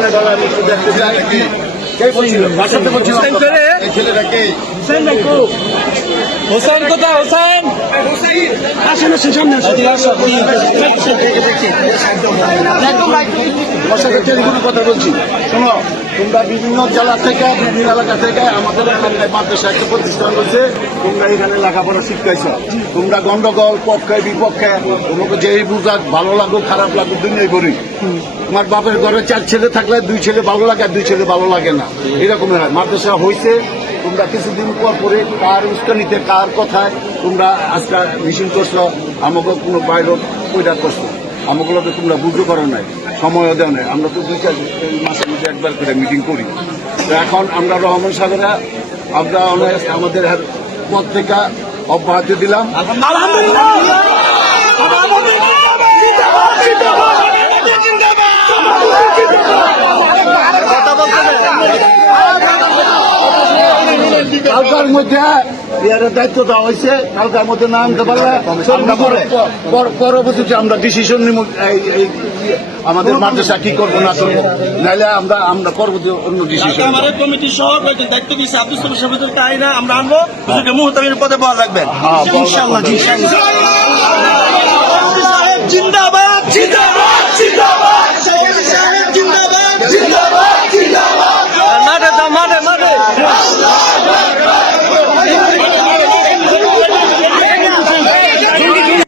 এখানে দাঁড়া আমি একটু দেখতে চাই কে বলছিল বাসাতে বলছিল এই ছেলেটাকে হোসেন কোথায়? হোসেন আসেন আসেন সামনে কোনো কথা বলছি শোনো তোমরা বিভিন্ন জেলা থেকে বিভিন্ন এলাকা থেকে আমাদের এলাকায় মাদ্রাসা একটা প্রতিষ্ঠান করছে তোমরা এখানে লেখাপড়া শিখাইছ তোমরা গন্ডগোল পক্ষে বিপক্ষে তোমাকে যেই বুঝাক ভালো লাগুক খারাপ লাগুক দুনিয়ায় করি তোমার বাপের ঘরে 4 ছেলে থাকলে 2 ছেলে ভালো লাগে আর 2 ছেলে ভালো লাগে না এরকম হয় মাদ্রাসা হয়েছে তোমরা কিছুদিন পর পরে কার উস্কানিতে কার কথায় তোমরা আজকে মিছিল করছো আমাকে কোনো বাইরে পয়দা করছো আমাগুলোকে তোমরা বুঝতে পারো নাই সময়ও দেও নাই আমরা তো 2-4 মাসের মধ্যে একবার করে মিটিং করি তো এখন আমরা রহমান সাহেবরা আমরা আমাদের পদ থেকে অব্যাহতি দিলাম কালকার মধ্যে দায়িত্ব দেওয়া হয়েছে কালকার মধ্যে না আনতে পারলে পরবর্তীতে আমরা ডিসিশন নিব আমাদের মাদ্রাসা কি করবো না করবো নাহলে আমরা পরবর্তী অন্য ডিসিশন আমাদের কমিটি সহ দায়িত্ব দিয়েছে আব্দুল সালাম সাহেবের তাই না আমরা আনবো মুহূর্তের পদে পাওয়া লাগবে ইনশাআল্লাহ জিন্দাবাদ